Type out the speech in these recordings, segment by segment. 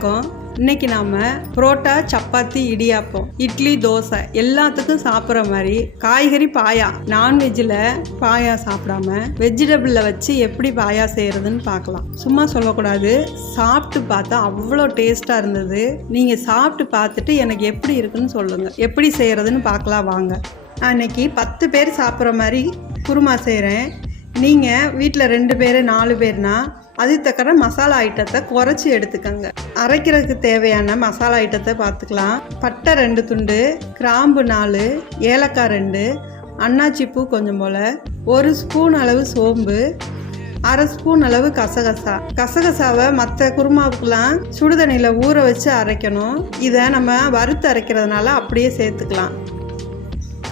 வணக்கம். இன்னைக்கு நாம் புரோட்டா, சப்பாத்தி, இடியாப்பம், இட்லி, தோசை எல்லாத்துக்கும் சாப்பிட்ற மாதிரி காய்கறி பாயா, நான்வெஜ்ஜில் பாயா சாப்பிடாம வெஜிடபிளில் வச்சு எப்படி பாயா செய்கிறதுன்னு பார்க்கலாம். சும்மா சொல்லக்கூடாது, சாப்பிட்டு பார்த்தா அவ்வளோ டேஸ்ட்டாக இருந்தது. நீங்கள் சாப்பிட்டு பார்த்துட்டு எனக்கு எப்படி இருக்குன்னு சொல்லுங்கள். எப்படி செய்கிறதுன்னு பார்க்கலாம் வாங்க. நான் இன்னைக்கு 10 பேர் சாப்பிட்ற மாதிரி குருமா செய்கிறேன். நீங்கள் வீட்டில் 2 பேர் 4 பேர்னா அதுக்கு தக்கிற மசாலா ஐட்டத்தை குறைச்சி எடுத்துக்கோங்க. அரைக்கிறதுக்கு தேவையான மசாலா ஐட்டத்தை பார்த்துக்கலாம். பட்டை 2 துண்டு, கிராம்பு 4, ஏலக்காய் 2, அன்னாச்சி பூ கொஞ்சம் போல், 1 ஸ்பூன் அளவு சோம்பு, 1/2 ஸ்பூன் அளவு கசகசாவை மற்ற குருமாவுக்கெல்லாம் சுடுதண்ணியில் ஊற வச்சு அரைக்கணும். இதை நம்ம வறுத்து அரைக்கிறதுனால அப்படியே சேர்த்துக்கலாம்.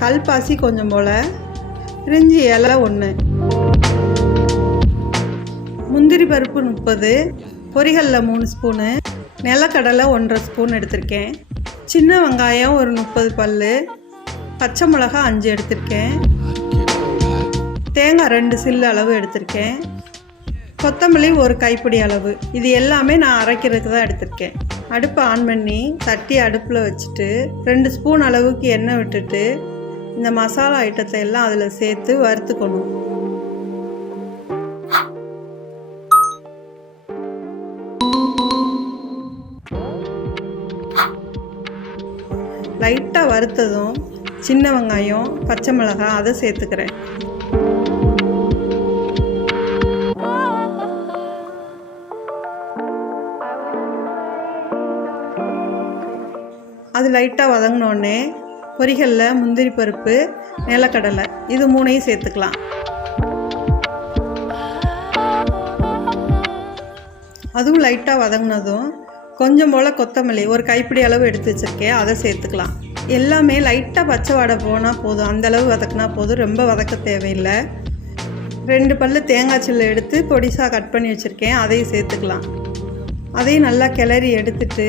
கல்பாசி கொஞ்சம் போல், பிரிஞ்சி இலை 1, முந்திரி பருப்பு 30, பொரிகல்ல 3 ஸ்பூனு, நிலக்கடலை 1/2 ஸ்பூன் எடுத்திருக்கேன். சின்ன வெங்காயம் ஒரு 30 பல், பச்சை மிளகா 5 எடுத்திருக்கேன். தேங்காய் 2 சில்லு அளவு எடுத்திருக்கேன். கொத்தமல்லி 1 கைப்பிடி அளவு. இது எல்லாமே நான் அரைக்கிறதுக்கு தான் எடுத்திருக்கேன். அடுப்பை ஆன் பண்ணி தட்டி அடுப்பில் வச்சுட்டு 2 ஸ்பூன் அளவுக்கு எண்ணெய் விட்டுட்டு இந்த மசாலா ஐட்டத்தை எல்லாம் அதில் சேர்த்து வறுத்துக்கணும். லைட்டாக வறுத்ததும் சின்ன வெங்காயம், பச்சை மிளகாய் அதை சேர்த்துக்கிறேன். அது லைட்டாக வதங்கினோடனே பொரிகல்ல முந்திரி பருப்பு, நிலக்கடலை இது 3ஐயும் சேர்த்துக்கலாம். அதுவும் லைட்டாக வதங்கினதும் கொஞ்சம் போல் கொத்தமல்லி 1 கைப்பிடி அளவு எடுத்து வச்சுருக்கேன், அதை சேர்த்துக்கலாம். எல்லாமே லைட்டாக பச்சை வாடை போனால் போதும், அந்தளவு வதக்கினா போதும், ரொம்ப வதக்க தேவையில்லை. 2 பல் தேங்காய் சில்லு எடுத்து பொடிசாக கட் பண்ணி வச்சுருக்கேன், அதையும் சேர்த்துக்கலாம். அதையும் நல்லா கிளறி எடுத்துட்டு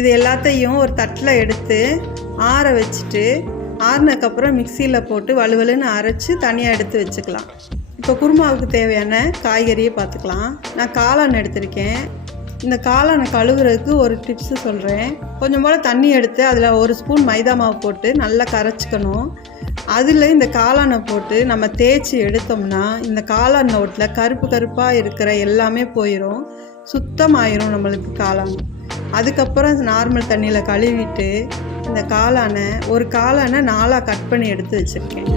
இது எல்லாத்தையும் ஒரு தட்டில் எடுத்து ஆற வச்சுட்டு ஆறினதுக்கப்புறம் மிக்சியில் போட்டு வலுவலுன்னு அரைச்சி தனியாக எடுத்து வச்சுக்கலாம். இப்போ குருமாவுக்கு தேவையான காய்கறியை பார்த்துக்கலாம். நான் காளான் எடுத்திருக்கேன். இந்த காளானை கழுவுறதுக்கு ஒரு டிப்ஸு சொல்கிறேன். கொஞ்சம் போல் தண்ணி எடுத்து அதில் 1 ஸ்பூன் மைதா மாவு போட்டு நல்லா கரைச்சிக்கணும். அதில் இந்த காளானை போட்டு நம்ம தேய்ச்சி எடுத்தோம்னா இந்த காளான் நோட்டில் கருப்பு கருப்பாக இருக்கிற எல்லாமே போயிடும், சுத்தமாயிரும் நம்மளுக்கு காளான். அதுக்கப்புறம் நார்மல் தண்ணியில் கழுவிட்டு இந்த ஒரு காளானை 4ஆக கட் பண்ணி எடுத்து வச்சுருக்கேன்.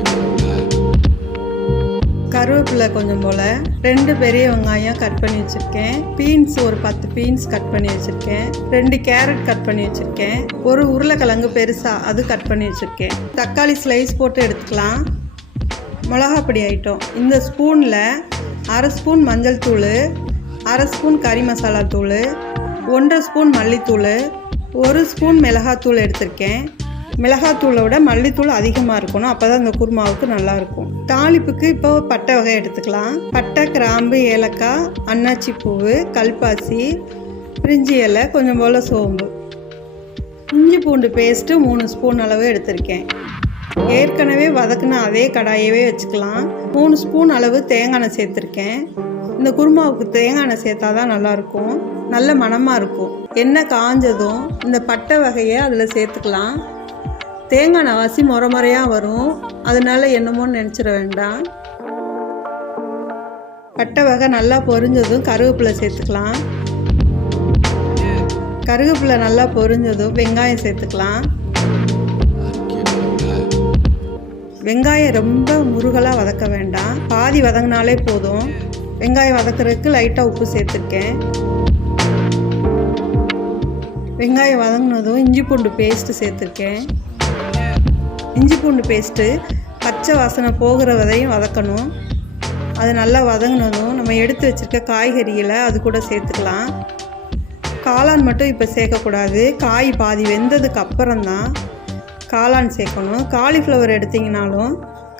கருவேப்பிலை கொஞ்சம் போல், 2 பெரிய வெங்காயம் கட் பண்ணி வச்சுருக்கேன். பீன்ஸ் ஒரு 10 பீன்ஸ் கட் பண்ணி வச்சுருக்கேன். 2 கேரட் கட் பண்ணி வச்சுருக்கேன். 1 உருளைக்கிழங்கு பெருசாக அது கட் பண்ணி வச்சுருக்கேன். தக்காளி ஸ்லைஸ் போட்டு எடுத்துக்கலாம். மிளகாப்பொடி ஐட்டம் இந்த ஸ்பூனில் 1/2 ஸ்பூன் மஞ்சள் தூள், 1/2 ஸ்பூன் கறி மசாலா தூள், 1/2 ஸ்பூன் மல்லித்தூள், 1 ஸ்பூன் மிளகாத்தூள் எடுத்திருக்கேன். மிளகாத்தூளோட மல்லித்தூள் அதிகமாக இருக்கணும், அப்போ தான் இந்த குருமாவுக்கு நல்லாயிருக்கும். தாளிப்புக்கு இப்போ பட்டை வகை எடுத்துக்கலாம். பட்டை, கிராம்பு, ஏலக்காய், அன்னாச்சி பூவு, கல்பாசி, பிரிஞ்சி இலை, கொஞ்சம் போல் சோம்பு, இஞ்சி பூண்டு பேஸ்ட்டு 3 ஸ்பூன் அளவு எடுத்திருக்கேன். ஏற்கனவே வதக்குன அதே கடாயவே வச்சுக்கலாம். 3 ஸ்பூன் அளவு தேங்காய் எண்ணெய் சேர்த்துருக்கேன். இந்த குருமாவுக்கு தேங்காய் எண்ணெய் சேர்த்தா தான் நல்லாயிருக்கும், நல்ல மணமாக இருக்கும். எண்ணெய் காஞ்சதும் இந்த பட்டை வகையை அதில் சேர்த்துக்கலாம். தேங்காய் நவாசி முறையாக வரும், அதனால என்னமோன்னு நினச்சிட வேண்டாம். பட்டை வகை நல்லா பொரிஞ்சதும் கருவேப்பிலை சேர்த்துக்கலாம். கருவேப்பிலை நல்லா பொரிஞ்சதும் வெங்காயம் சேர்த்துக்கலாம். வெங்காயம் ரொம்ப முருகலாக வதக்க வேண்டாம், பாதி வதங்கினாலே போதும். வெங்காயம் வதக்கிறதுக்கு லைட்டாக உப்பு சேர்த்துருக்கேன். வெங்காயம் வதங்கினதும் இஞ்சி பூண்டு பேஸ்ட்டு சேர்த்துருக்கேன். இஞ்சி பூண்டு பேஸ்ட்டு பச்சை வாசனை போகிற வரையும் வதக்கணும். அது நல்லா வதங்கினதும் நம்ம எடுத்து வச்சுருக்க காய்கறிகளை அது கூட சேர்த்துக்கலாம். காளான் மட்டும் இப்போ சேர்க்கக்கூடாது, காய் பாதி வெந்ததுக்கு அப்புறம்தான் காளான் சேர்க்கணும். காலிஃப்ளவர் எடுத்திங்கனாலும்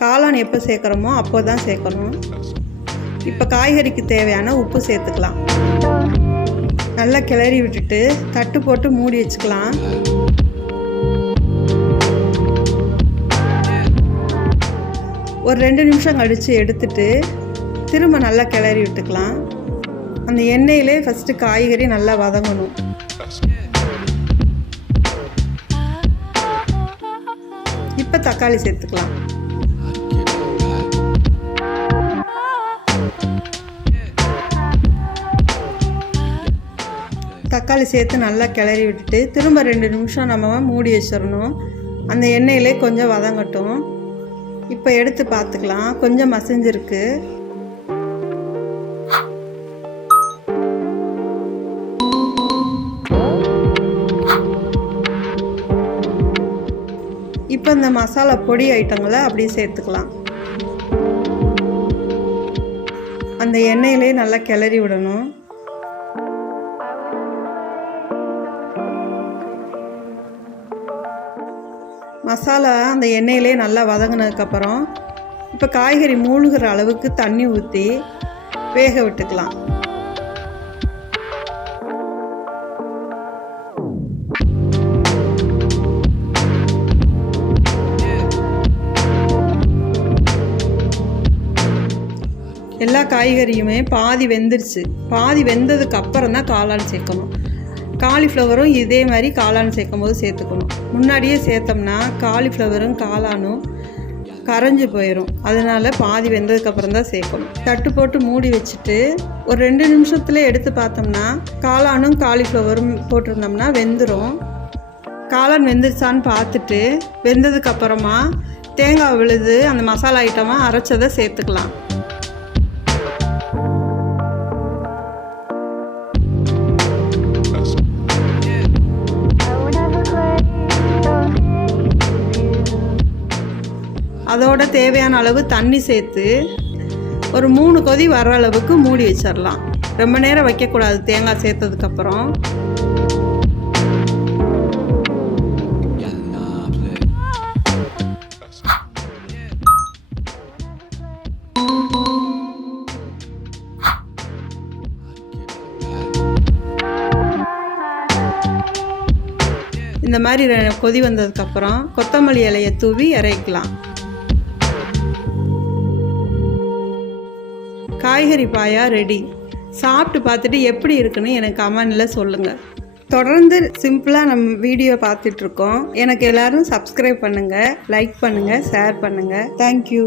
காளான் எப்போ சேர்க்குறோமோ அப்போ தான் சேர்க்கணும். இப்போ காய்கறிக்கு தேவையான உப்பு சேர்த்துக்கலாம். நல்லா கிளறி விட்டுட்டு தட்டு போட்டு மூடி வச்சுக்கலாம். ஒரு 2 நிமிஷம் கழித்து எடுத்துட்டு திரும்ப நல்லா கிளறி விட்டுக்கலாம். அந்த எண்ணெயிலே ஃபஸ்ட்டு காய்கறி நல்லா வதங்கணும். இப்போ தக்காளி சேர்த்துக்கலாம். தக்காளி சேர்த்து நல்லா கிளறி விட்டுட்டு திரும்ப 2 நிமிஷம் நம்ம மூடி வச்சிடணும். அந்த எண்ணெயிலே கொஞ்சம் வதங்கட்டும். இப்போ எடுத்து பார்த்துக்கலாம். கொஞ்சம் மசிஞ்சிருக்கு. இப்போ இந்த மசாலா பொடி ஐட்டங்களை அப்படியே சேர்த்துக்கலாம். அந்த எண்ணெயிலே நல்லா கிளறி விடணும். மசாலா அந்த எண்ணெயிலே நல்லா வதங்கினதுக்கப்புறம் இப்போ காய்கறி மூழ்கிற அளவுக்கு தண்ணி ஊற்றி வேக விட்டுக்கலாம். எல்லா காய்கறியுமே பாதி வெந்துருச்சு. பாதி வெந்ததுக்கு அப்புறம் தான் காளான் சேர்க்கணும். காலிஃப்ளவரும் இதே மாதிரி காளான் சேர்க்கும் போது சேர்த்துக்கணும். முன்னாடியே சேர்த்தோம்னா காலிஃப்ளவரும் காளானும் கரைஞ்சி போயிடும். அதனால் பாதி வெந்ததுக்கப்புறம் தான் சேர்க்கணும். தட்டு போட்டு மூடி வச்சுட்டு ஒரு 2 நிமிஷத்துல எடுத்து பார்த்தோம்னா காளானும் காலிஃப்ளவரும் போட்டிருந்தோம்னா வெந்துடும். காளான் வெந்துருச்சான்னு பார்த்துட்டு வெந்ததுக்கப்புறமா தேங்காய் விழுது அந்த மசாலா ஐட்டமாக அரைச்சதை சேர்த்துக்கலாம். அதோட தேவையான அளவு தண்ணி சேர்த்து ஒரு 3 கொதி வர்ற அளவுக்கு மூடி வச்சிடலாம். ரொம்ப நேரம் வைக்கக்கூடாது. தேங்காய் சேர்த்ததுக்கப்புறம் இந்த மாதிரி கொதி வந்ததுக்கப்புறம் கொத்தமல்லி இலையை தூவி இறக்கலாம். காய்கறி பாயா ரெடி. சாப்பிட்டு பார்த்துட்டு எப்படி இருக்குன்னு எனக்கு கமெண்டில் சொல்லுங்கள். தொடர்ந்து சிம்பிளாக நம்ம வீடியோ பார்த்துட்ருக்கோம். எனக்கு எல்லோரும் சப்ஸ்கிரைப் பண்ணுங்கள், லைக் பண்ணுங்கள், ஷேர் பண்ணுங்கள். தேங்க்யூ.